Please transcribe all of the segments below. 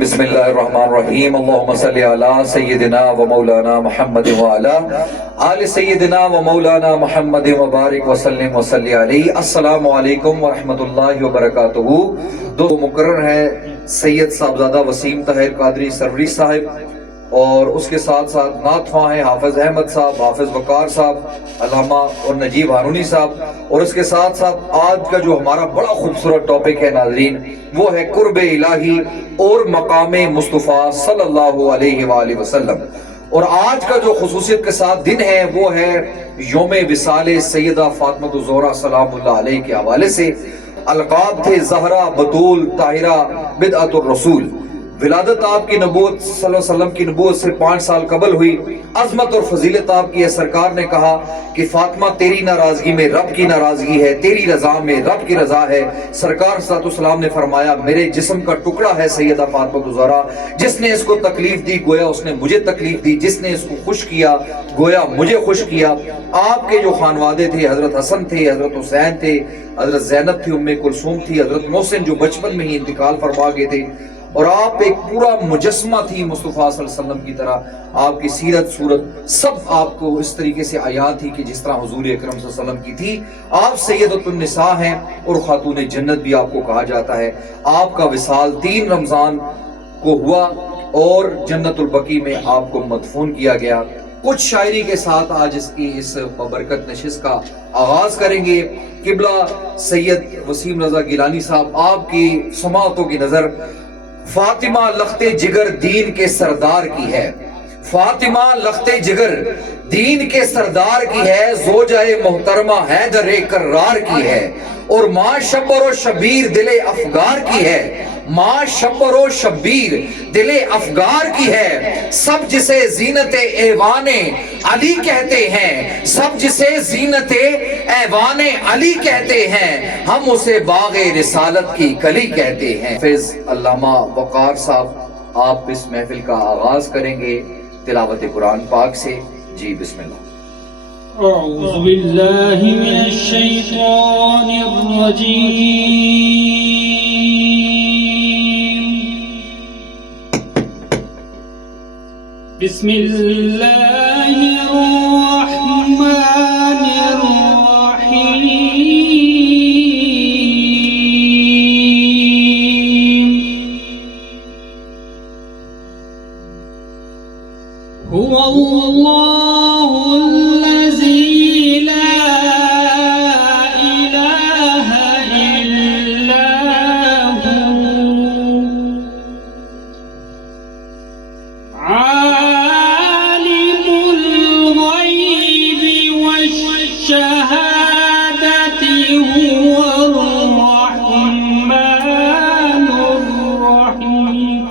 بسم اللہ الرحمن الرحیم اللہم صلی علی سیدنا و مولانا محمد و علی آل سیدنا و مولانا محمد و بارک وسلم و صلی علیہ. السلام علیکم ورحمۃ اللہ وبرکاتہ. دو مقرر ہیں سید صاحبزادہ وسیم طاہر قادری سروری صاحب، اور اس کے ساتھ ساتھ نعت خواں ہیں حافظ احمد صاحب، حافظ وقار صاحب، علامہ اور نجیب ہارونی صاحب. اور اس کے ساتھ ساتھ آج کا جو ہمارا بڑا خوبصورت ٹاپک ہے ناظرین، وہ ہے قرب الہی اور مقام مصطفیٰ صلی اللہ علیہ وآلہ وسلم. اور آج کا جو خصوصیت کے ساتھ دن ہے وہ ہے یوم وصال سیدہ فاطمہ الزہرا سلام اللہ علیہ کے حوالے سے. القاب تھے زہرا، بطول، طاہرہ، بدعت الرسول. ولادت آپ کی نبوت صلی اللہ علیہ وسلم کی نبوت سے 5 سال قبل ہوئی. عظمت اور فضیلت آپ کی ہے. سرکار نے کہا کہ فاطمہ تیری ناراضگی میں رب کی ناراضگی ہے، تیری رضا میں رب کی رضا ہے. سرکار صلی اللہ علیہ وسلم نے فرمایا میرے جسم کا ٹکڑا ہے سیدہ فاطمہ الزہرا، جس نے اس کو تکلیف دی گویا اس نے مجھے تکلیف دی، جس نے اس کو خوش کیا گویا مجھے خوش کیا. آپ کے جو خانوادے تھے، حضرت حسن تھے، حضرت حسین تھے، حضرت زینب تھی، ام کلثوم تھی، حضرت محسن جو بچپن میں ہی انتقال فرما گئے تھے. اور آپ ایک پورا مجسمہ تھی مصطفیٰ صلی اللہ علیہ وسلم کی طرح. آپ کی سیرت صورت سب آپ کو اس طریقے سے عیاں تھی کہ جس طرح حضور اکرم صلی اللہ علیہ وسلم کی تھی. آپ سیدۃ النساء ہیں اور خاتون جنت بھی آپ کو کہا جاتا ہے. آپ کا وصال 3 رمضان کو ہوا اور جنت البقیع میں آپ کو مدفون کیا گیا. کچھ شاعری کے ساتھ آج اس ببرکت نشست کا آغاز کریں گے. قبلہ سید وسیم رضا گیلانی صاحب، آپ کی سماعتوں کی نظر فاطمہ لخت جگر دین کے سردار کی ہے. فاطمہ لخت جگر دین کے سردار کی ہے، زوجہ محترمہ حیدر کرار کی ہے. اور ماں شبر و شبیر دل افگار کی ہے. ماں شبر و شبیر دل افگار کی ہے. سب جسے زینت ایوان علی کہتے ہیں، سب جسے زینت ایوان علی کہتے ہیں، ہم اسے باغ رسالت کی کلی کہتے ہیں. حافظ علامہ وقار صاحب آپ اس محفل کا آغاز کریں گے تلاوت قرآن پاک سے. جی بسم اللہ. اعوذ باللہ من الشیطان الرجیم. بسم اللہ الرحمن الرحیم. هو اللہ الذی لا الہ الا هو عالم الغیب والشہادۃ هو الرحمن الرحیم.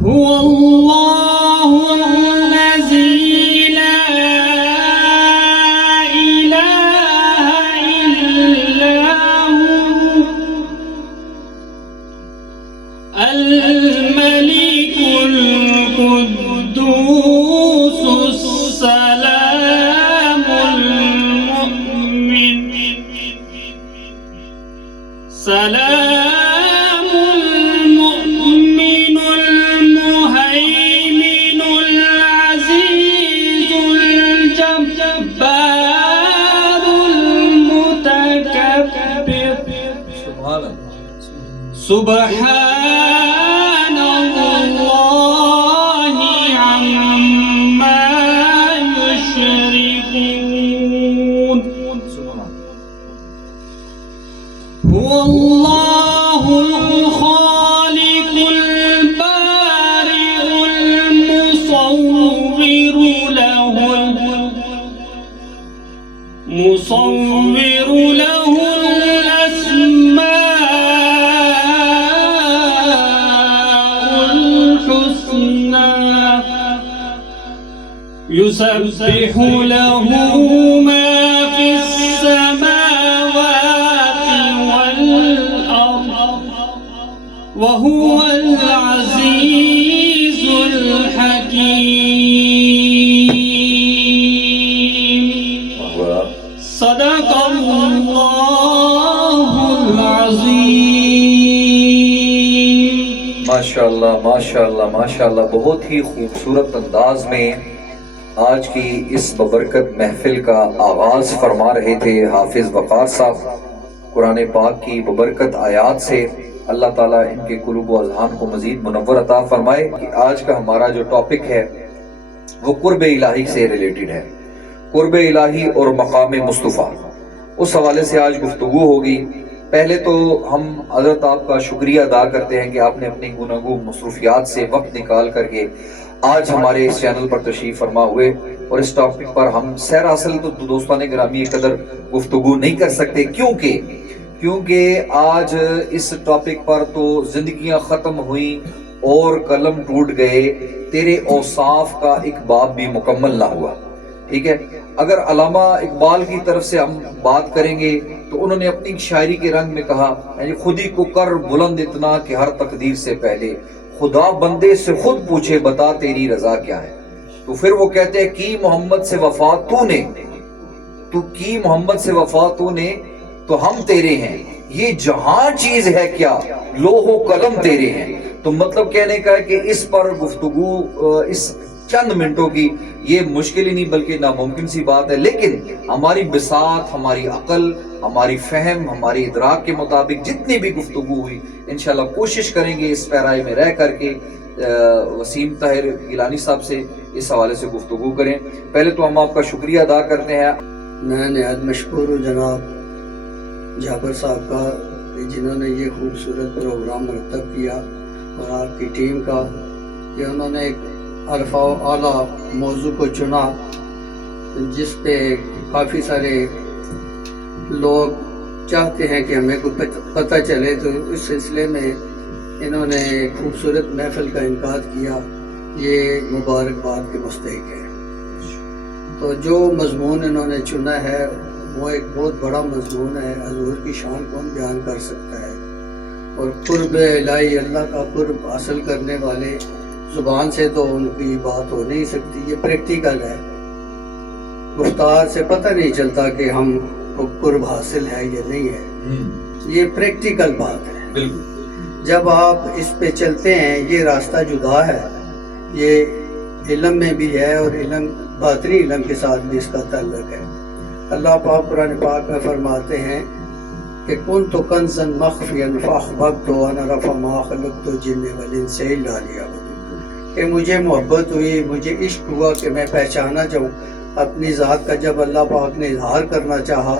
هو اللہ الذی لا الہ الا هو الملک القدوس السلام المؤمن سلام المؤمن المهيمن العزيز الجبار المتكبر. سبحان اللہ عما يشركون. هو اللہ الخالق البارئ المصور له الاسماء الحسنى. يسبح له ما في السماوات والأرض وهو العزيز الحكيم. صدق اللہ العظیم. ماشاءاللہ ماشاءاللہ ماشاءاللہ، بہت ہی خوبصورت انداز میں آج کی اس ببرکت محفل کا آغاز فرما رہے تھے حافظ وقار صاحب۔ قرآن پاک کی ببرکت آیات سے اللہ تعالیٰ ان کے قلوب و اذہان کو مزید منور عطا فرمائے۔ کہ آج کا ہمارا جو ٹاپک ہے وہ قرب الہی سے ریلیٹڈ ہے، قرب الہی اور مقام مصطفیٰ، اس حوالے سے آج گفتگو ہوگی۔ پہلے تو ہم حضرت آپ کا شکریہ ادا کرتے ہیں کہ آپ نے اپنی گوناگوں مصروفیات سے وقت نکال کر کے آج ہمارے اس چینل پر تشریف فرما ہوئے، اور اس ٹاپک پر ہم سیر اصل تو دوستان گرامی قدر گفتگو نہیں کر سکتے، کیونکہ آج اس ٹاپک پر تو زندگیاں ختم ہوئیں اور قلم ٹوٹ گئے، تیرے اوصاف کا ایک باب بھی مکمل نہ ہوا۔ ٹھیک ہے، اگر علامہ اقبال کی طرف سے ہم بات کریں گے تو انہوں نے اپنی شاعری کے رنگ میں کہا، یعنی خود ہی کو کر بلند اتنا کہ ہر تقدیر سے پہلے خدا بندے سے خود پوچھے بتا تیری رضا کیا ہے۔ تو پھر وہ کہتے ہیں کی محمد سے وفا تو نے، تو کی محمد سے وفا تو نے، تو ہم تیرے ہیں، یہ جہاں چیز ہے کیا لوح و قلم تیرے ہیں۔ تو مطلب کہنے کا ہے کہ اس پر گفتگو اس چند منٹوں کی یہ مشکل ہی نہیں بلکہ ناممکن سی بات ہے، لیکن ہماری بساط، ہماری عقل، ہماری فہم، ہماری ادراک کے مطابق جتنی بھی گفتگو ہوئی انشاءاللہ کوشش کریں گے اس پیرائے میں رہ کر کے وسیم طاہر گیلانی صاحب سے اس حوالے سے گفتگو کریں۔ پہلے تو ہم آپ کا شکریہ ادا کرتے ہیں۔ میں نہایت مشکور ہوں جناب جابر صاحب کا کہ جنہوں نے یہ خوبصورت پروگرام مرتب کیا، اور آپ کی ٹیم کا کہ انہوں نے ایک عرفہ و اعلیٰ موضوع کو چنا جس پہ کافی سارے لوگ چاہتے ہیں کہ ہمیں کوئی پتہ چلے، تو اس سلسلے میں انہوں نے خوبصورت محفل کا انعقاد کیا، یہ مبارکباد کے مستحق ہے۔ تو جو مضمون انہوں نے چنا ہے وہ ایک بہت بڑا مضمون ہے، حضور کی شان کون بیان کر سکتا ہے، اور قرب الہی، اللہ کا قرب حاصل کرنے والے زبان سے تو ان کی بات ہو نہیں سکتی، یہ پریکٹیکل ہے، گفتار سے پتہ نہیں چلتا کہ ہم کو قرب حاصل ہے یا نہیں ہے، یہ پریکٹیکل بات ہے۔ جب آپ اس پہ چلتے ہیں، یہ راستہ جدا ہے، یہ علم میں بھی ہے اور علم باطنی علم کے ساتھ بھی اس کا تعلق ہے۔ اللہ پاک قرآن پاک میں فرماتے ہیں کہ کنت کنزا مخفیا فاحببت ان اعرف ما خلقت الجن والانس الا ليعبدون، کہ مجھے محبت ہوئی، مجھے عشق ہوا کہ میں پہچانا جاؤں اپنی ذات کا۔ جب اللہ پاک نے اظہار کرنا چاہا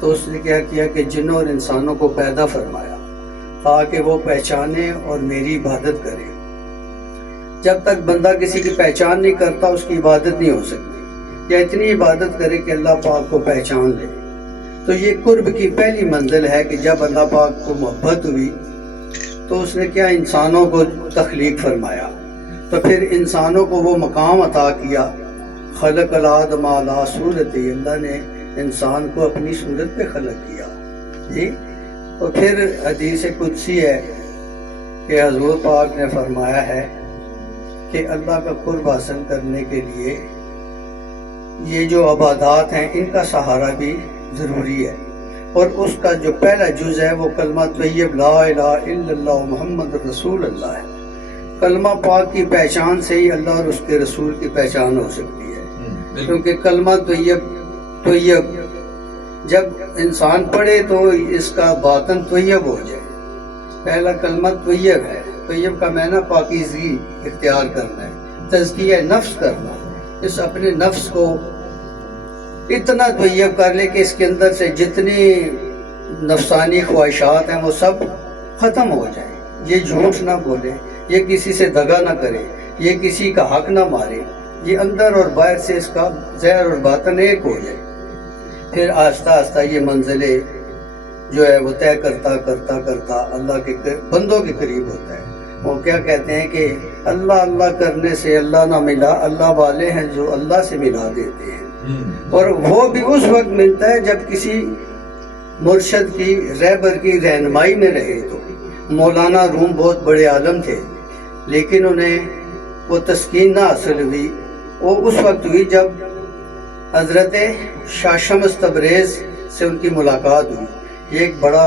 تو اس نے کیا کیا کہ جنوں اور انسانوں کو پیدا فرمایا تاکہ وہ پہچانے اور میری عبادت کرے۔ جب تک بندہ کسی کی پہچان نہیں کرتا اس کی عبادت نہیں ہو سکتی، یا اتنی عبادت کرے کہ اللہ پاک کو پہچان لے۔ تو یہ قرب کی پہلی منزل ہے کہ جب اللہ پاک کو محبت ہوئی تو اس نے کیا انسانوں کو تخلیق فرمایا، تو پھر انسانوں کو وہ مقام عطا کیا، خلق الآدم علی صورتہ، اللہ نے انسان کو اپنی صورت پہ خلق کیا جی۔ تو پھر حدیث قدسی ہے کہ حضور پاک نے فرمایا ہے کہ اللہ کا قرب حاصل کرنے کے لیے یہ جو عبادات ہیں ان کا سہارا بھی ضروری ہے، اور اس کا جو پہلا جز ہے وہ کلمہ طیب لا الہ الا اللہ محمد رسول اللہ ہے۔ کلمہ پاک کی پہچان سے ہی اللہ اور اس کے رسول کی پہچان ہو سکتی ہے، کیونکہ کلمہ طیب جب انسان پڑھے تو اس کا باطن طیب ہو جائے۔ پہلا کلمہ طیب ہے، طیب کا معنی پاکیزگی اختیار کرنا ہے، تزکیہ نفس کرنا، اس اپنے نفس کو اتنا طیب کر لے کہ اس کے اندر سے جتنی نفسانی خواہشات ہیں وہ سب ختم ہو جائیں، یہ جھوٹ نہ بولے، یہ کسی سے دغا نہ کرے، یہ کسی کا حق نہ مارے، یہ اندر اور باہر سے اس کا ظاہر اور باطن ایک ہو جائے۔ پھر آہستہ آہستہ یہ منزلیں جو ہے وہ طے کرتا کرتا کرتا اللہ کے بندوں کے قریب ہوتا ہے۔ وہ کیا کہتے ہیں کہ اللہ اللہ کرنے سے اللہ نہ ملا، اللہ والے ہیں جو اللہ سے ملا دیتے ہیں، اور وہ بھی اس وقت ملتا ہے جب کسی مرشد کی رہبر کی رہنمائی میں رہے۔ تو مولانا روم بہت بڑے عالم تھے، لیکن انہیں وہ تسکین نہ حاصل ہوئی، وہ اس وقت ہوئی جب حضرت شاہ شمس تبریز سے ان کی ملاقات ہوئی۔ یہ ایک بڑا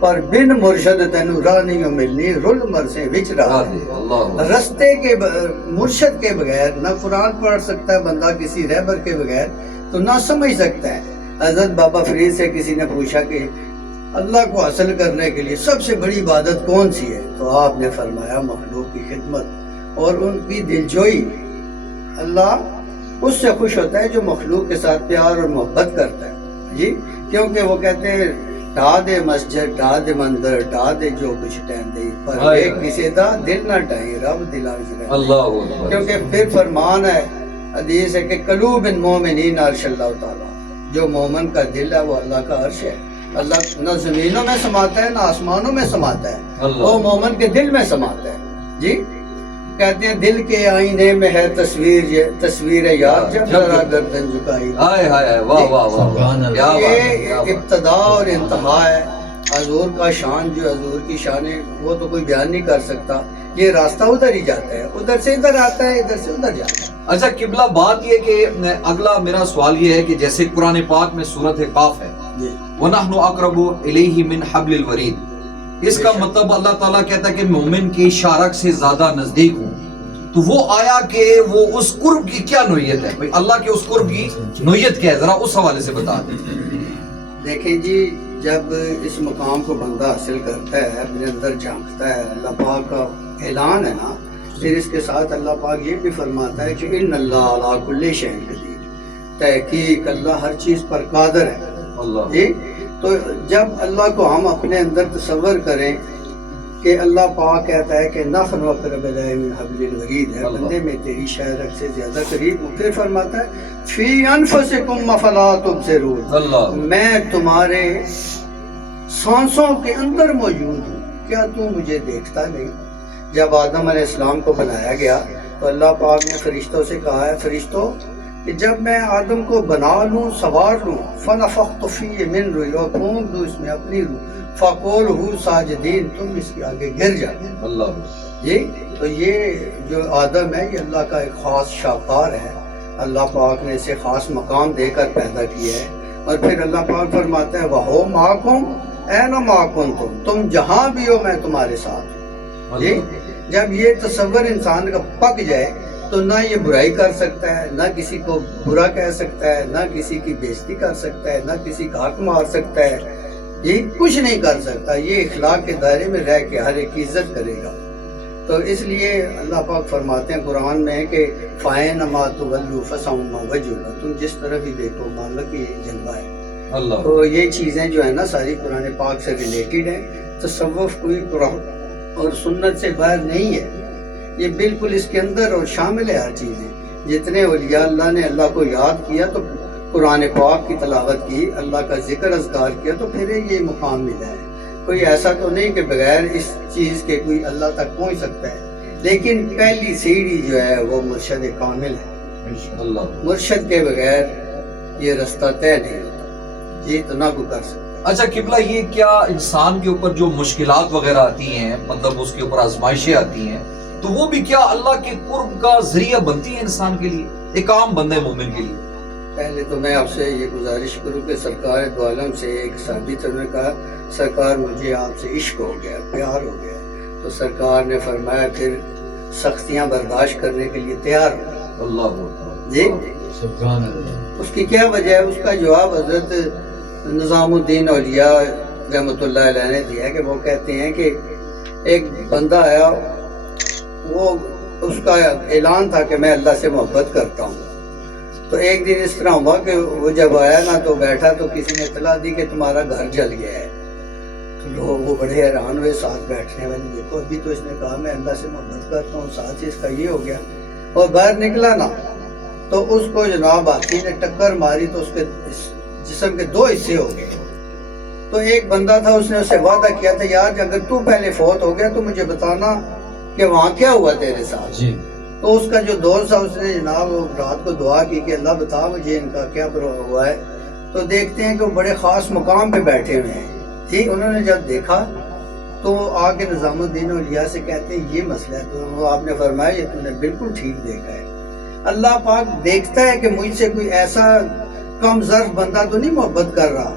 پر بن مرشد تینو راہ نہیں ملنی رل مرسے وچ راہ اللہ رستے کے مرشد کے بغیر نہ قرآن پڑھ سکتا ہے بندہ کسی رہبر کے بغیر تو نہ سمجھ سکتا ہے. حضرت بابا فرید سے کسی نے پوچھا کہ اللہ کو حاصل کرنے کے لیے سب سے بڑی عبادت کون سی ہے؟ تو آپ نے فرمایا مخلوق کی خدمت اور ان کی دلجوئی. اللہ اس سے خوش ہوتا ہے جو مخلوق کے ساتھ پیار اور محبت کرتا ہے جی، کیونکہ وہ کہتے ہیں ڈھا دے مسجد ڈھا دے مندر ڈھا دے جو کچھ ٹائم دے پر ایک کسی دا دل نہ ڈھائیں رب دلا وچ اللہ، کیونکہ پھر فرمان ہے حدیث ہے کہ قلوب المومنین عرش اللہ تعالیٰ، جو مومن کا دل ہے وہ اللہ کا عرش ہے. اللہ نہ زمینوں میں سماتا ہے نہ آسمانوں میں سماتا ہے، وہ مومن کے دل میں سماتا ہے جی. کہتے ہیں دل کے آئینے میں ہے تصویر یار جب ذرا گردن جھکائی. واہ واہ واہ، یہ ابتدا اور انتہا ہے. حضور کا شان جو حضور کی شان ہے وہ تو کوئی بیان نہیں کر سکتا. یہ راستہ ادھر ہی جاتا ہے، ادھر سے ادھر آتا ہے، ادھر سے ادھر جاتا ہے. اچھا قبلہ، بات یہ کہ اگلا میرا سوال یہ ہے کہ جیسے قرآن پاک میں سورۃ قاف ہے وَنَحْنُ أَقْرَبُ إِلَيْهِ مِنْ حَبْلِ الْوَرِيدِ، اس کا مطلب اللہ تعالیٰ کہتا ہے کہ مومن کی شارک سے زیادہ نزدیک ہوں. تو وہ آیا کہ وہ اس قرب کی کیا نوعیت ہے؟ اللہ کے اس قرب کی نوعیت کیا ہے؟ ذرا اس حوالے سے بتا دیں. دیکھیں جی، جب اس مقام کو بندہ حاصل کرتا ہے، اپنے اندر جھانکتا ہے، اللہ پاک کا اعلان ہے نا، پھر اس کے ساتھ اللہ پاک یہ بھی فرماتا ہے کہ ان اللہ علی کل شیء قدیر، تحقیق اللہ ہر چیز پر قادر ہے اللہ جی. تو جب اللہ کو ہم اپنے اندر تصور کریں کہ اللہ پاک کہتا ہے کہ نحن اقرب الیہ من حبل الورید ہے، بندے میں تیری شہرت سے زیادہ قریب ہوں. پھر فرماتا ہے فی انفسکم افلا تبصرون، اللہ، میں تمہارے سانسوں کے اندر موجود ہوں، کیا تو مجھے دیکھتا نہیں؟ جب آدم علیہ السلام کو بنایا گیا تو اللہ پاک نے فرشتوں سے کہا ہے فرشتوں کہ جب میں آدم کو بنا لوں سوار لوں فنفخت فیہ من روحی، اور پھونک دوں اس میں اپنی روح، فَقُولُوا ساجدین، تم اس کے آگے گر جائے. اللہ جی، تو یہ جو آدم ہے یہ اللہ کا ایک خاص شاہکار ہے. اللہ پاک نے اسے خاص مقام دے کر پیدا کیا ہے. اور پھر اللہ پاک فرماتا ہے وَهُوَ مَعَكُمْ أَيْنَمَا كُنْتُمْ، تم جہاں بھی ہو میں تمہارے ساتھ ہوں. جی، جب یہ تصور انسان کا پک جائے تو نہ یہ برائی کر سکتا ہے، نہ کسی کو برا کہہ سکتا ہے، نہ کسی کی بےزتی کر سکتا ہے، نہ کسی کا حق مار سکتا ہے. یہ کچھ نہیں کر سکتا. یہ اخلاق کے دائرے میں رہ کے ہر ایک کی عزت کرے گا. تو اس لیے اللہ پاک فرماتے ہیں قرآن میں کہ فَأَيْنَمَا تُوَلُّوا فَثَمَّ وَجْهُ اللَّهِ، تم جس طرف بھی دیکھو مالک کی جلوہ ہے. اللہ. تو یہ چیزیں جو ہے نا ساری قرآن پاک سے ریلیٹڈ ہیں. تصوف کوئی قرآن اور سنت سے باہر نہیں ہے، یہ بالکل اس کے اندر اور شامل ہے ہر چیزیں. جتنے اولیاء اللہ نے اللہ کو یاد کیا تو قرآن پاک کی تلاوت کی، اللہ کا ذکر اذکار کیا تو پھر یہ مقام ملا ہے. کوئی ایسا تو نہیں کہ بغیر اس چیز کے کوئی اللہ تک پہنچ سکتا ہے، لیکن پہلی سیڑھی جو ہے وہ مرشد کامل ہے. اللہ. مرشد کے بغیر یہ رستہ طے نہیں ہوتا جی، تو نہ کو کر سکتا. اچھا قبلہ، یہ کیا انسان کے اوپر جو مشکلات وغیرہ آتی ہیں، مطلب اس کے اوپر آزمائشیں آتی ہیں، تو وہ بھی کیا اللہ کے قرب کا ذریعہ بنتی ہیں انسان کے لیے، ایک عام بندے مومن کے لیے؟ پہلے تو میں آپ سے یہ گزارش کروں کہ سرکار دو عالم سے ایک صحابی تھے، انہوں نے کہا سرکار مجھے آپ سے عشق ہو گیا، پیار ہو گیا. تو سرکار نے فرمایا پھر سختیاں برداشت کرنے کے لیے تیار ہو. اللہ جی، اس کی کیا وجہ ہے؟ اس کا جواب حضرت نظام الدین اولیاء رحمۃ اللہ علیہ نے دیا کہ وہ کہتے ہیں کہ ایک بندہ آیا، وہ اس کا اعلان تھا کہ میں اللہ سے محبت کرتا ہوں. تو ایک دن اس طرح ہوا کہ وہ جب آیا نا تو بیٹھا تو کسی نے اطلاع دی کہ تمہارا گھر جل گیا ہے. تو لوگ وہ بڑے حیران ہوئے ساتھ بیٹھنے والے، دیکھو ابھی تو اس نے کہا میں اللہ سے محبت کرتا ہوں، ساتھ ہی اس کا یہ ہو گیا. اور باہر نکلا نا تو اس کو جناب ہاتھی نے ٹکر ماری تو اس کے جسم کے دو حصے ہو گئے. تو ایک بندہ تھا، اس نے اسے وعدہ کیا تھا یار اگر تو پہلے فوت ہو گیا تو مجھے بتانا کہ وہاں کیا ہوا تیرے ساتھ. جی. تو اس کا جو دوست تھا اس نے جناب رات کو دعا کی کہ اللہ بتا مجھے ان کا کیا ہوا ہے. تو دیکھتے ہیں کہ وہ بڑے خاص مقام پہ بیٹھے ہوئے ہیں. ٹھیک، انہوں نے جب دیکھا تو آ کے نظام الدین اولیاء سے کہتے ہیں یہ مسئلہ ہے. تو وہ آپ نے فرمایا یہ تم نے بالکل ٹھیک دیکھا ہے. اللہ پاک دیکھتا ہے کہ مجھ سے کوئی ایسا کم ظرف بندہ تو نہیں محبت کر رہا.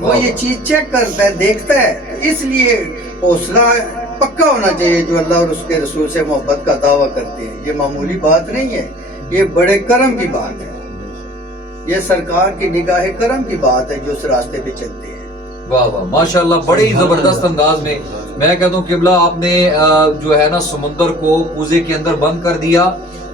وہ یہ چیز چیک کرتا ہے، دیکھتا ہے، اس لیے حوصلہ پکا ہونا چاہیے جو اللہ اور اس کے رسول سے محبت کا دعویٰ کرتے ہیں. یہ معمولی بات نہیں ہے، یہ بڑے کرم کی بات ہے، یہ سرکار کی نگاہ کرم کی بات ہے جو اس راستے پہ چلتے ہیں. واہ واہ ماشاءاللہ، بڑے ہی زبردست انداز میں. میں کہتا ہوں قبلہ آپ نے جو ہے نا سمندر کو کوزے کے اندر بند کر دیا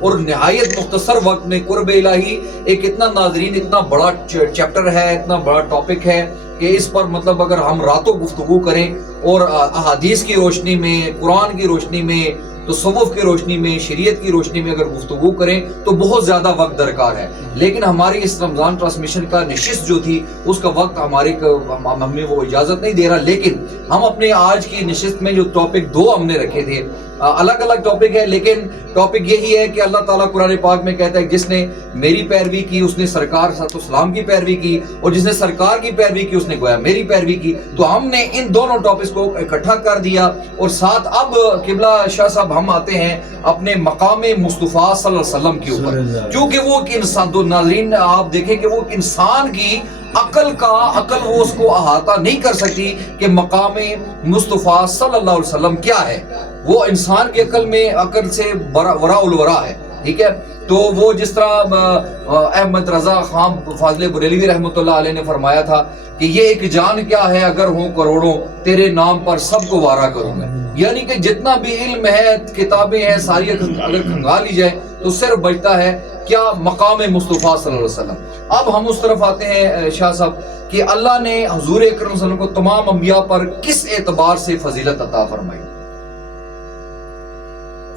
اور نہایت مختصر وقت میں قرب الہی ایک اتنا ناظرین اتنا بڑا چیپٹر ہے، اتنا بڑا ٹاپک ہے کہ اس پر مطلب اگر ہم راتوں گفتگو کریں اور احادیث کی روشنی میں، قرآن کی روشنی میں، تصوف کی روشنی میں، شریعت کی روشنی میں اگر گفتگو کریں تو بہت زیادہ وقت درکار ہے. لیکن ہماری اس رمضان ٹرانسمیشن کا نشست جو تھی اس کا وقت ہمیں وہ اجازت نہیں دے رہا. لیکن ہم اپنے آج کی نشست میں جو ٹاپک 2 ہم نے رکھے تھے، الگ الگ ٹاپک ہے لیکن ٹاپک یہی ہے کہ اللہ تعالیٰ قرآن پاک میں کہتا ہے جس نے میری پیروی کی اس نے سرکار صلی اللہ علیہ وسلم کی پیروی کی، اور جس نے سرکار کی پیروی کی اس نے گویا میری پیروی کی. تو ہم نے ان دونوں ٹاپکس کو اکٹھا کر دیا اور ساتھ اب قبلہ شاہ صاحب ہم آتے ہیں اپنے مقام مصطفیٰ صلی اللہ علیہ وسلم کے اوپر، کیونکہ وہ ایک انسان، تو ناظرین آپ دیکھیں کہ وہ انسان کی عقل وہ اس کو احاطہ نہیں کر سکتی کہ مقام مصطفیٰ صلی اللہ علیہ وسلم کیا ہے. وہ انسان کی عقل سے وراء الورا ہے. ٹھیک ہے، تو وہ جس طرح احمد رضا خان فاضل بریلوی رحمۃ اللہ علیہ نے فرمایا تھا کہ یہ ایک جان کیا ہے اگر ہوں کروڑوں، تیرے نام پر سب کو وارا کروں میں. یعنی کہ جتنا بھی علم ہے، کتابیں ہیں، ساری اگر کھنگا لی جائے تو صرف بچتا ہے کیا؟ مقام مصطفیٰ صلی اللہ علیہ وسلم. اب ہم اس طرف آتے ہیں شاہ صاحب کہ اللہ نے حضور اکرم صلی اللہ علیہ وسلم کو تمام انبیاء پر کس اعتبار سے فضیلت عطا فرمائی؟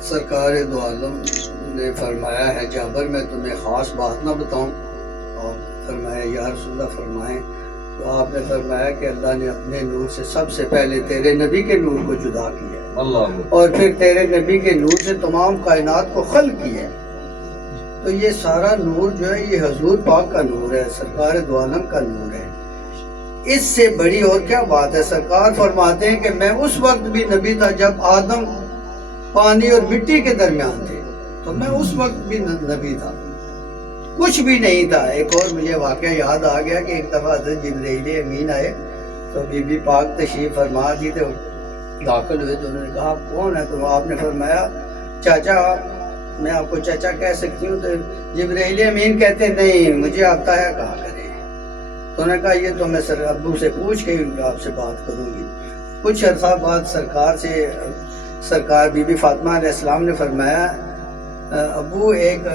سرکار دو عالم نے فرمایا ہے، جابر میں تمہیں خاص بات نہ بتاؤں؟ اور فرمایا یا رسول اللہ فرمائیں. تو آپ نے فرمایا کہ اللہ نے اپنے نور سے سب سے پہلے تیرے نبی کے نور کو جدا کیا ہے، اللہ، اور پھر تیرے نبی کے نور سے تمام کائنات کو خلق کیا ہے. تو یہ سارا نور جو ہے یہ حضور پاک کا نور ہے، سرکار دو عالم کا نور ہے. اس سے بڑی اور کیا بات ہے؟ سرکار فرماتے ہیں کہ میں اس وقت بھی نبی تھا جب آدم پانی اور مٹی کے درمیان تھے، تو میں اس وقت بھی نبی تھا، کچھ بھی نہیں تھا. ایک اور مجھے واقعہ یاد آ گیا کہ ایک دفعہ حضرت جبرائیل امین آئے تو بی بی پاک تشریف فرما دی، تو داخل ہوئے تو انہوں نے کہا آپ کون ہے؟ تو آپ نے فرمایا چاچا، میں آپ کو چاچا کہہ سکتی ہوں؟ تو جبرائیل امین کہتے نہیں، مجھے آتا ہے کہا کریں. تو انہوں نے کہا یہ تو میں ابو سے پوچھ کے آپ سے بات کروں گی. کچھ عرصہ بعد سرکار بی بی فاطمہ علیہ السلام نے فرمایا ابو ایک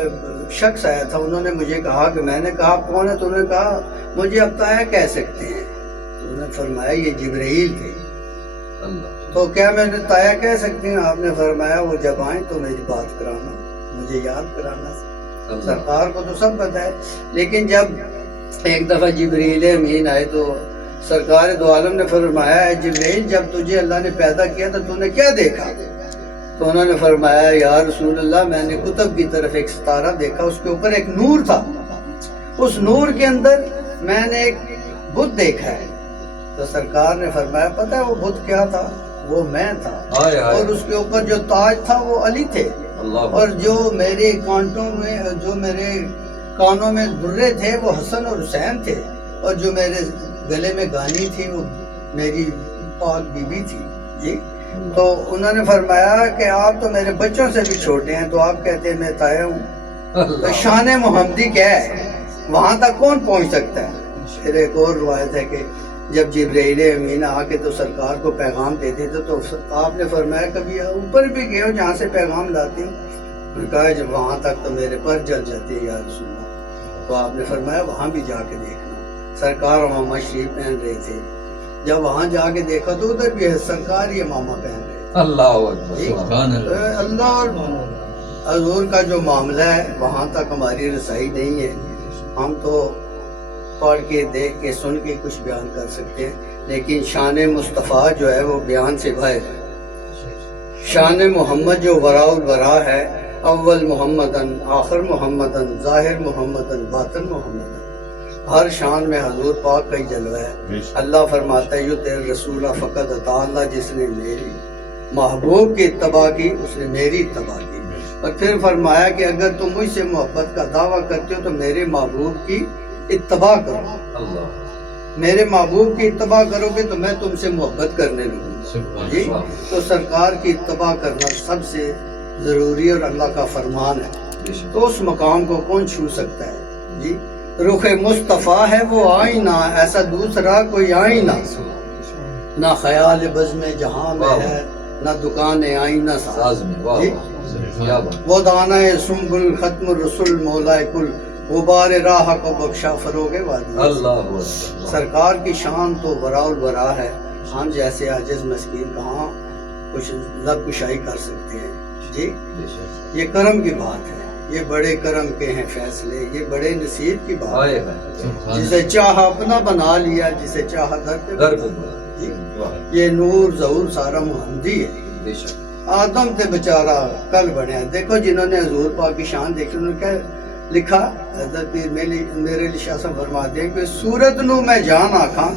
شخص آیا تھا، انہوں نے مجھے کہا کہ میں نے کہا کون ہے؟ تو انہوں نے کہا مجھے اب تایا کہہ سکتے ہیں. تو انہوں نے فرمایا یہ جبرائیل تھے. تو کیا میں نے تایا کہہ سکتی ہوں؟ آپ نے فرمایا وہ جب آئیں تو میری بات کرانا، مجھے یاد کرانا. سرکار کو تو سب پتہ ہے، لیکن جب ایک دفعہ جبرائیل امین آئے تو سرکار دو عالم نے فرمایا ہے جبرائیل جب تجھے اللہ نے پیدا کیا تو تو نے کیا دیکھا؟ تو انہوں نے فرمایا یا رسول اللہ میں نے قطب کی طرف ایک ستارہ دیکھا، اس کے اوپر ایک نور تھا، اس نور کے اندر میں نے ایک بت دیکھا ہے. تو سرکار نے فرمایا پتہ ہے وہ بت کیا تھا؟ وہ میں تھا، اور اس کے اوپر جو تاج تھا وہ علی تھے، اور جو میرے کانوں میں درے تھے وہ حسن اور حسین تھے، اور جو میرے گلے میں گانی تھی وہ میری پاک بی بی تھی. جی تو انہوں نے فرمایا کہ آپ تو میرے بچوں سے بھی چھوٹے ہیں، تو آپ کہتے ہیں میں تایا ہوں. تو شان محمدی کیا ہے؟ وہاں تک کون پہنچ سکتا ہے؟ پھر ایک اور روایت ہے کہ جب جبرائیل امین آ کے تو سرکار کو پیغام دیتے تھے تو آپ نے فرمایا کبھی اوپر بھی گئے ہو جہاں سے پیغام لاتے ہوں؟ کہا جب وہاں تک تو میرے پر جل جاتے ہیں یا رسول اللہ. تو آپ نے فرمایا وہاں بھی جا کے دیکھنا. سرکار امامہ شریف پہن رہے تھے، جب وہاں جا کے دیکھا تو ادھر بھی ہے سرکار ہی امامہ پہن رہے تھے. اللہ اور حضور کا جو معاملہ ہے وہاں تک ہماری رسائی نہیں ہے. ہم تو پڑھ کے دیکھ کے سن کے کچھ بیان کر سکتے ہیں، لیکن شان مصطفیٰ جو ہے وہ بیان سے باہر ہے. شان محمد جو وراء الورا ہے، اول محمدن، آخر محمدن، ظاہر محمدن، باطن محمدن، ہر شان میں حضور پاک کا ہی جلوہ ہے. اللہ فرماتا ہے یو تیرے رسولہ فقط عطا اللہ، جس نے میری محبوب کی اتباع کی اس نے میری اتباع کی. اور پھر فرمایا کہ اگر تم مجھ سے محبت کا دعویٰ کرتے ہو تو میرے محبوب کی اتباع کرو. میرے محبوب کی اتباع کرو گے تو میں تم سے محبت کرنے لگوں جی. تو سرکار کی اتباع کرنا سب سے ضروری اور اللہ کا فرمان ہے. تو اس مقام کو کون چھو سکتا ہے جی. رخ مصطفیٰ ہے وہ آئینہ، ایسا دوسرا کوئی آئینہ، نہ خیال بزم جہاں میں ہے، نہ دکان آئینہ ساز میں. وہ دانہ سنبل ختم الرسل مولا کل، غبار راہ کو بخشا فروغ وادی. اللہ سرکار کی شان تو ورا الورا ہے. ہم جیسے عاجز مسکین کہاں کچھ لب کشائی کر سکتے ہیں جی. یہ کرم کی بات ہے، یہ بڑے کرم کے ہیں فیصلے، یہ بڑے نصیب کی بات ہے. جسے چاہا اپنا بنا لیا، جسے چاہا در پہ جی. یہ نور ظہور سارا محمدی ہے. آدم تے بچارا کل بنیا. دیکھو جنہوں نے حضور پاک کی شان دیکھی انہوں نے کیا لکھا. حضرت پیر میرے علی شاہ صاحب فرماتے ہیں کہ سورت نو میں جان آکھاں،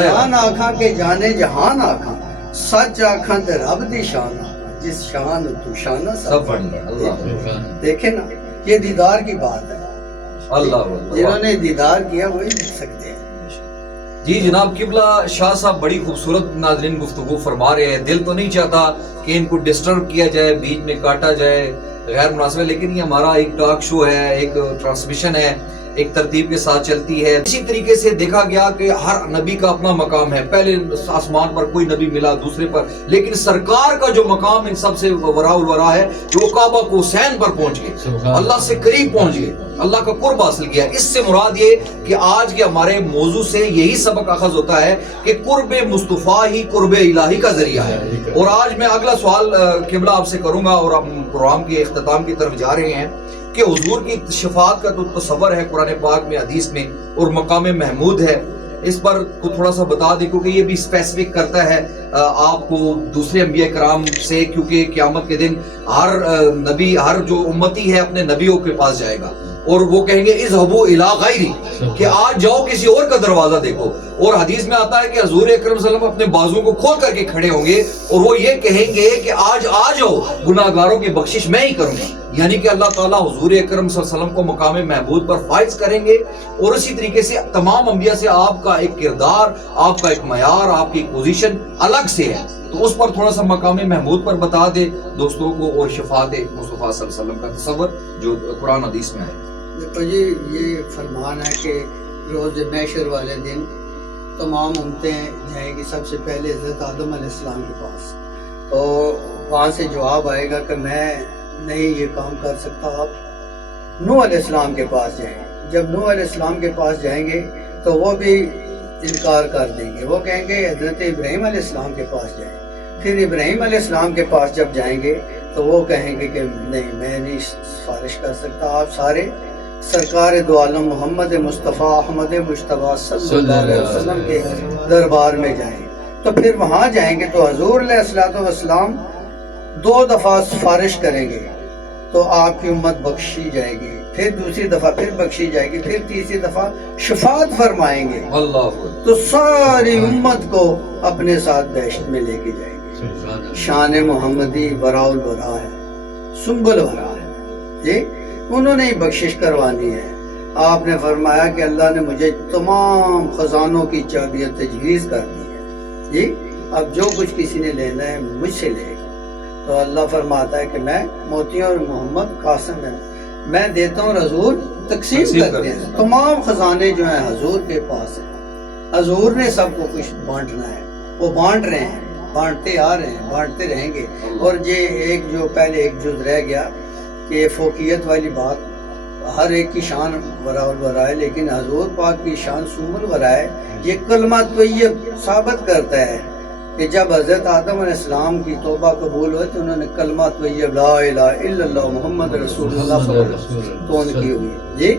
جان آکھاں کہ جانے جہان آکھاں، سچ آکھاں تے رب دی شان آکھاں، جس شان تو شانہ سب بڑھیا. دیکھیں نا یہ دیدار کی بات ہے. جنہوں نے دیدار کیا وہی دیکھ سکتے ہیں. جی جناب قبلہ شاہ صاحب بڑی خوبصورت ناظرین گفتگو فرما رہے ہیں. دل تو نہیں چاہتا کہ ان کو ڈسٹرب کیا جائے، بیچ میں کاٹا جائے، غیر مناسب ہے، لیکن یہ ہمارا ایک ٹاک شو ہے، ایک ٹرانسمیشن ہے، ایک ترتیب کے ساتھ چلتی ہے. اسی طریقے سے دیکھا گیا کہ ہر نبی کا اپنا مقام ہے. پہلے آسمان پر کوئی نبی ملا، دوسرے پر، لیکن سرکار کا جو مقام ان سب سے ورا الورا ہے کہ وہ کعبہ کو حسین پر پہنچ گئے، اللہ سے قریب پہنچ گئے، اللہ کا قرب حاصل کیا. اس سے مراد یہ کہ آج کے ہمارے موضوع سے یہی سبق اخذ ہوتا ہے کہ قرب مصطفیٰ ہی قرب الہی کا ذریعہ ہے. اور آج میں اگلا سوال قبلہ آپ سے کروں گا اور ہم پروگرام کے اختتام کی طرف جا رہے ہیں کہ حضور کی شفاعت کا تو تصور ہے قرآن پاک میں، حدیث میں، اور مقام محمود ہے. اس پر تھوڑا سا بتا دیں کیونکہ یہ بھی اسپیسیفک کرتا ہے آپ کو دوسرے انبیاء کرام سے، کیونکہ قیامت کے دن ہر نبی، ہر جو امتی ہے اپنے نبیوں کے پاس جائے گا اور وہ کہیں گے اذهبوا الی غیری، کہ آج جاؤ کسی اور کا دروازہ دیکھو. اور حدیث میں آتا ہے کہ حضور اکرم صلی اللہ علیہ وسلم اپنے بازو کو کھول کر کے کھڑے ہوں گے اور وہ یہ کہیں گے کہ آج آ جاؤ، گناہگاروں کی بخشش میں ہی کروں گا. یعنی کہ اللہ تعالیٰ حضور اکرم صلی اللہ علیہ وسلم کو مقام محمود پر فائز کریں گے. اور اسی طریقے سے تمام انبیاء سے آپ کا ایک کردار، آپ کا ایک معیار، آپ کی ایک پوزیشن الگ سے ہے. تو اس پر تھوڑا سا مقام محمود پر بتا دے دوستوں کو، اور شفاعت مصطفیٰ صلی اللہ علیہ وسلم کا تصور جو قرآن حدیث میں ہے. دیکھو جی یہ فرمان ہے کہ روز محشر والے دن تمام امتیں جائیں گی سب سے پہلے حضرت آدم علیہ السلام کے پاس. تو وہاں سے جواب آئے گا کہ میں نہیں یہ کام کر سکتا. آپ نوح علیہ السلام کے پاس جائیں. جب نوح علیہ السلام کے پاس جائیں گے تو وہ بھی انکار کر دیں گے. وہ کہیں گے حضرت ابراہیم علیہ السلام کے پاس جائیں. پھر ابراہیم علیہ السلام کے پاس جب جائیں گے تو وہ کہیں گے کہ نہیں میں نہیں سفارش کر سکتا. آپ سارے سرکار دو عالم محمد مصطفیٰ احمد مجتبیٰ صلی اللہ علیہ وسلم کے دربار میں جائیں. تو پھر وہاں جائیں گے تو حضور علیہ السلام 2 دفعہ سفارش کریں گے تو آپ کی امت بخشی جائے گی. پھر دوسری دفعہ پھر بخشی جائے گی. پھر تیسری دفعہ شفاعت فرمائیں گے تو ساری امت کو اپنے ساتھ بہشت میں لے کے جائیں گے. شان محمدی ورا الورا ہے، سنبل ورا ہے جی. انہوں نے ہی بخشش کروانی ہے. آپ نے فرمایا کہ اللہ نے مجھے تمام خزانوں کی چابیاں تجویز کر دی ہے جی. اب جو کچھ کسی نے لینا ہے مجھ سے لے گا. تو اللہ فرماتا ہے کہ میں موتیوں اور محمد قاسم ہے، میں دیتا ہوں، حضور تقسیم کرتے ہیں. تمام خزانے جو ہیں حضور کے پاس ہیں. حضور نے سب کو کچھ بانٹنا ہے، وہ بانٹ رہے ہیں، بانٹتے آ رہے ہیں، بانٹتے رہیں گے. اور یہ ایک جو پہلے ایک جز رہ گیا کہ فوقیت والی بات، ہر ایک کی شان ورا الورا ہے لیکن حضور پاک کی شان سنبل ورا ہے. یہ کلمہ طیب ثابت کرتا ہے کہ جب حضرت آدم علیہ السلام کی توبہ قبول ہوئی تو انہوں نے کلمہ طیب لا الہ الا اللہ محمد رسول اللہ صلی اللہ علیہ وسلم تون کی ہوئی جی.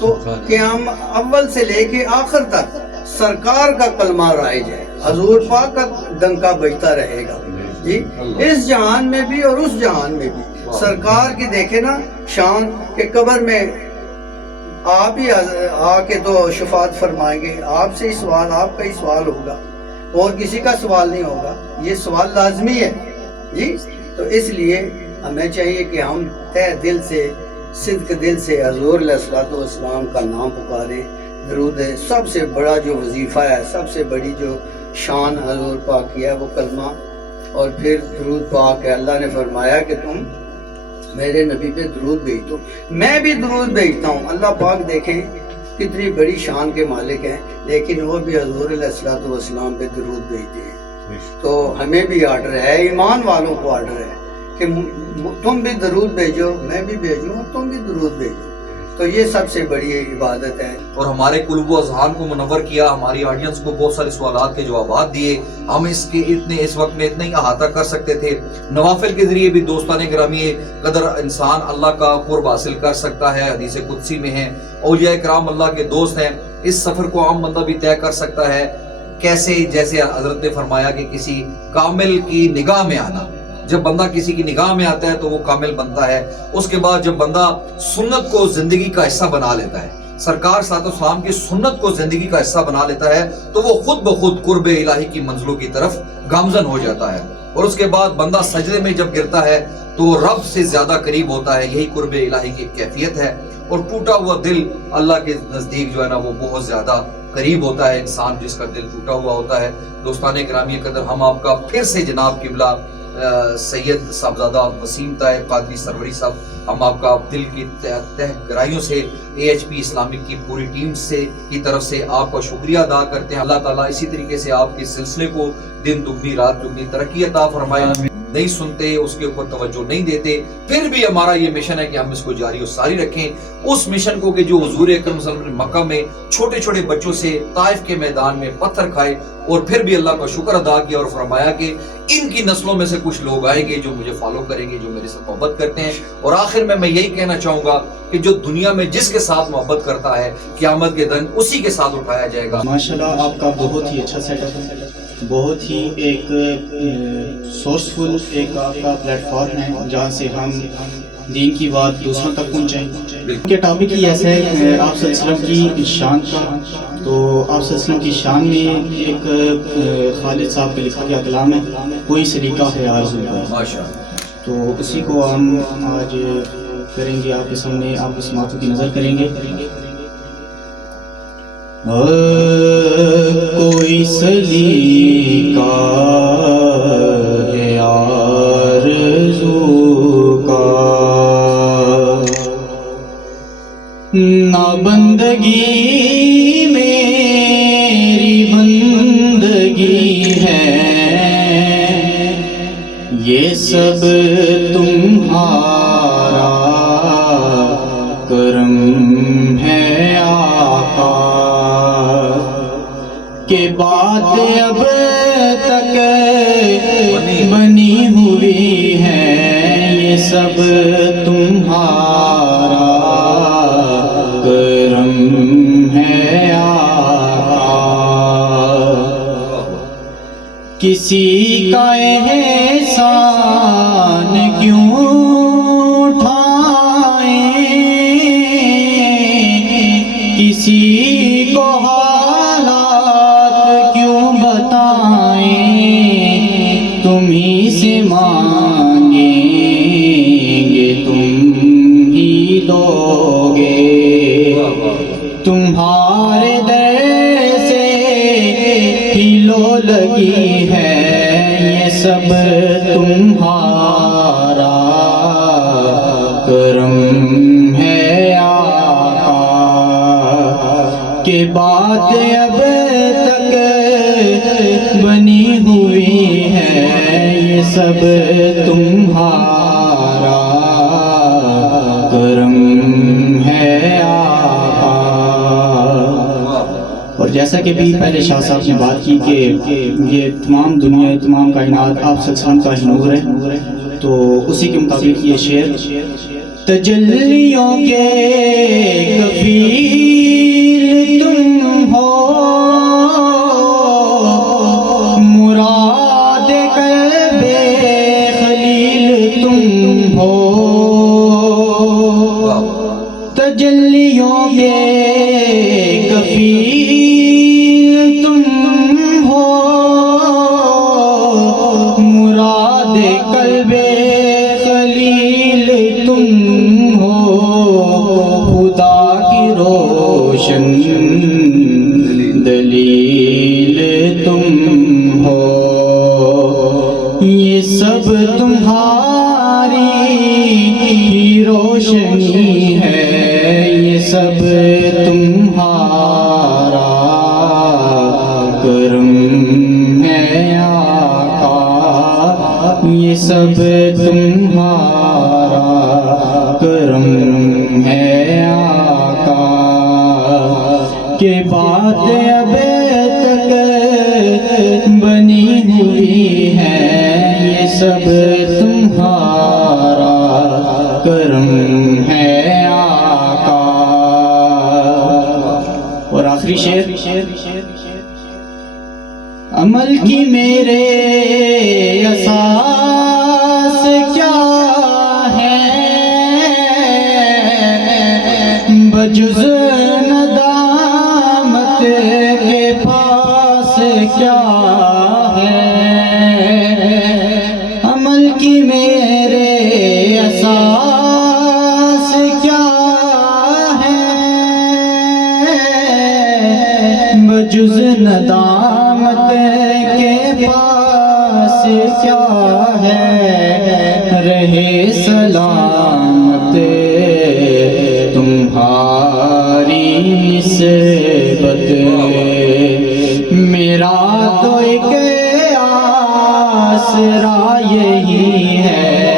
تو قیام اول سے لے کے آخر تک سرکار کا کلمہ رائج ہے، حضور پاک کا ڈنکا بجتا رہے گا جی. اس جہان میں بھی اور اس جہان میں بھی سرکار کی دیکھے نا شان کہ قبر میں آپ ہی آ کے تو شفاعت فرمائیں گے. آپ سے ہی سوال، آپ کا ہی سوال ہوگا اور کسی کا سوال نہیں ہوگا. یہ سوال لازمی ہے جی. تو اس لیے ہمیں چاہیے کہ ہم تہ دل سے، صدق دل سے حضور علیہ الصلوۃ والسلام کا نام پکاریں، درود ہے. سب سے بڑا جو وظیفہ ہے, سب سے بڑی جو شان حضور پاک کی ہے وہ کلمہ اور پھر درود پاک ہے. اللہ نے فرمایا کہ تم میرے نبی پہ درود بھیج دو, میں بھی درود بھیجتا ہوں. اللہ پاک دیکھیں کتنی بڑی شان کے مالک ہیں, لیکن وہ بھی حضور علیہ الصلوۃ والسلام پہ درود بھیجتے ہیں. تو ہمیں بھی آرڈر ہے, ایمان والوں کو آرڈر ہے کہ تم بھی درود بھیجو, میں بھی بھیجوں اور تم بھی درود بھیجو. تو یہ سب سے بڑی عبادت ہے. اور ہمارے قلوب و اذہان کو منور کیا, ہماری آڈینس کو بہت سارے سوالات کے جوابات دیے. ہم اس وقت میں اتنا ہی احاطہ کر سکتے تھے. نوافل کے ذریعے بھی دوستان گرامی قدر انسان اللہ کا قرب حاصل کر سکتا ہے. حدیث قدسی میں ہے, اولیاء کرام اللہ کے دوست ہیں. اس سفر کو عام بندہ بھی طے کر سکتا ہے. کیسے؟ جیسے حضرت نے فرمایا کہ کسی کامل کی نگاہ میں آنا. جب بندہ کسی کی نگاہ میں آتا ہے تو وہ کامل بنتا ہے. اس کے بعد جب بندہ سنت کو زندگی کا حصہ بنا لیتا ہے, سرکار صلی اللہ علیہ وسلم کی سنت کو زندگی کا حصہ بنا لیتا ہے, تو وہ خود بخود قرب الہی کی منزلوں کی طرف گامزن ہو جاتا ہے. اور اس کے بعد بندہ سجدے میں جب گرتا ہے تو رب سے زیادہ قریب ہوتا ہے. یہی قرب الہی کی کیفیت ہے. اور ٹوٹا ہوا دل اللہ کے نزدیک جو ہے نا وہ بہت زیادہ قریب ہوتا ہے انسان جس کا دل ٹوٹا ہوا ہوتا ہے. دوستان گرامی قدر, ہم آپ کا پھر سے جناب قبلہ سید صاحبزادہ وسیم طاہر قادری سروری صاحب, ہم آپ کا دل کی تہ گہرائیوں سے AHP اسلامک کی پوری ٹیم سے کی طرف سے آپ کا شکریہ ادا کرتے ہیں. اللہ تعالیٰ اسی طریقے سے آپ کے سلسلے کو دن دگنی رات دگنی ترقی عطا فرمائے. نہیں سنتے, اس کے اوپر توجہ نہیں دیتے, پھر بھی ہمارا یہ مشن ہے کہ ہم اس کو جاری و ساری رکھیں. اس مشن کو کہ جو حضور اکرم صلی اللہ علیہ وسلم نے مکہ میں چھوٹے چھوٹے بچوں سے طائف کے میدان میں پتھر کھائے اور پھر بھی اللہ کا شکر ادا کیا اور فرمایا کہ ان کی نسلوں میں سے کچھ لوگ آئیں گے جو مجھے فالو کریں گے, جو میرے سے محبت کرتے ہیں. اور آخر میں یہی کہنا چاہوں گا کہ جو دنیا میں جس کے ساتھ محبت کرتا ہے قیامت کے دن اسی کے ساتھ اٹھایا جائے گا. ماشاءاللہ آپ کا بہت ہی اچھا سیٹ اپ ہے, بہت ہی ایک سورسفل ایک آپ کا پلیٹ فارم ہے جہاں سے ہم دین کی بات دوسروں تک پہنچائیں. کہ ٹاپک ہی ایسا ہے آپ صلی اللہ علیہ وسلم کی شان کا. تو آپ صلی اللہ علیہ وسلم کی شان میں ایک خالد صاحب کا لکھا گیا کلام ہے, کوئی سلیقہ ہے آرزو کا. تو اسی کو ہم آج کریں گے, آپ کے سامنے آپ کی سماعتوں کی نظر کریں گے. کوئی سلیقہ ہے آرزو کا, نہ بندگی میری بندگی ہے, یہ سب تمہارا کرم ہے آقا. کہ بات اب تک بنی ہوئی ہے, یہ سب تمہارا کرم ہے آقا. کسی کا احسان کیوں اٹھائیں, کسی کو تمہیں سے مانگیں گے تم ہی دو گے, تمہارے در سے ہی لو لگی ہے, یہ سب تمہارا کرم ہے آقا. کہ بات اب تک بنی ہوئی ہے, یہ سب تمہارا کرم ہے آقا. اور جیسا کہ بھی پہلے شاہ صاحب نے بات کی کہ یہ تمام دنیا تمام کائنات آپ صلی اللہ علیہ وسلم کا ہی نور ہے, تو اسی کے مطابق یہ شعر تجلیوں کے کفیل تم ہو, مراد قلب خلیل تم ہو, تجلیوں کے کفیل تم ہو, مراد قلب خلیل تم ہو, خدا کی روشن روشنی ہے یہ سب تمہارا کرم ہے آقا، یہ سب تمہارا کرم ہے آقا، کہ بات اب تک بنی ہوئی ہے یہ سب تمہارا کرم ہے آقا۔ اور آخری شعر، عمل کی میرے اساس کیا ہے بجز ندامت کے پاس کیا ہے، عمل کی میرے اساس کیا ہے بجز ندامت کے پاس کیا ہے، رہے سلامت تمہاری نسبت، میرا تو ایک آسرا یہی ہے